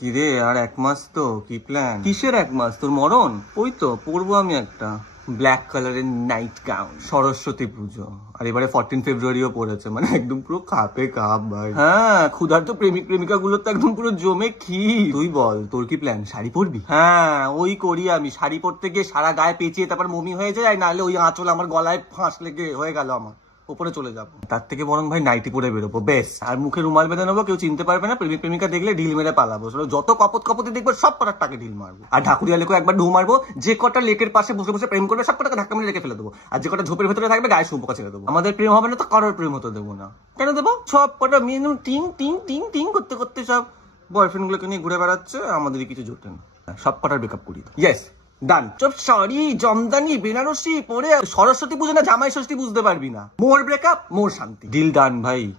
কিরে, আর এক মাস তো, কি প্ল্যান কিসের এক মাস? তোর মরণ? ওই তো আমি একটা। ব্ল্যাক কালারের নাইট গাউন সরস্বতী পুজো। আর এবারে ফেব্রুয়ারিও পড়েছে মানে একদম পুরো ভাই। হ্যাঁ ক্ষুধার্ত প্রেমিক প্রেমিকা গুলোর তো একদম পুরো জমে কি তুই বল, তোর কি প্ল্যান শাড়ি পরবি? হ্যাঁ ওই করি আমি। শাড়ি পরতে গিয়ে সারা গায়ে পেঁচিয়ে তারপর মমি হয়ে যায়, নাহলে ওই আঁচল আমার গলায় ফাঁস লেগে হয়ে গেল আমার। উপরে চলে যাব। তার থেকে বরং ভাই নাইটি পরে বেরোবো। বেশ, আর মুখে রুমাল বেঁধে নেব, কেউ চিনতে পারবে না, প্রেমিক প্রেমিকা দেখলে ঢিল মেরে পালাবো। যত কপত কপতি দেখব, সব কটার টাকে ঢিল মারবো। আর ঢাকুরিয়া লেকেও একবার ঢু মারবো, যে কটা লেকের পাশে বসে বসে প্রেম করবে, সব কটাকে ধাক্কা মেরে রেখে ফেলে দেবো। আর যে কটা ঝোপের ভেতরে থাকবে, গায়ে শুম্পকা ছেড়ে দেবো। আমাদের প্রেম হবে না তো কারোর প্রেম হতে দেবো না। কেন দেবো? সব কটা মিনিমাম টিং টিং টিং টিং করতে করতে সব বয়ফ্রেন্ড গুলোকে নিয়ে ঘুরে বেড়াচ্ছে, আমাদেরই কিছু জোটে না। সব কটার ব্রেকআপ করি ইয়েস ডান। চুপ সরি জমদানি, বেনারসি পরে সরস্বতী পুজো না, জামাই ষষ্ঠী বুঝতে পারবি না। মোর ব্রেকআপ মোর শান্তি। দিল ডান ভাই।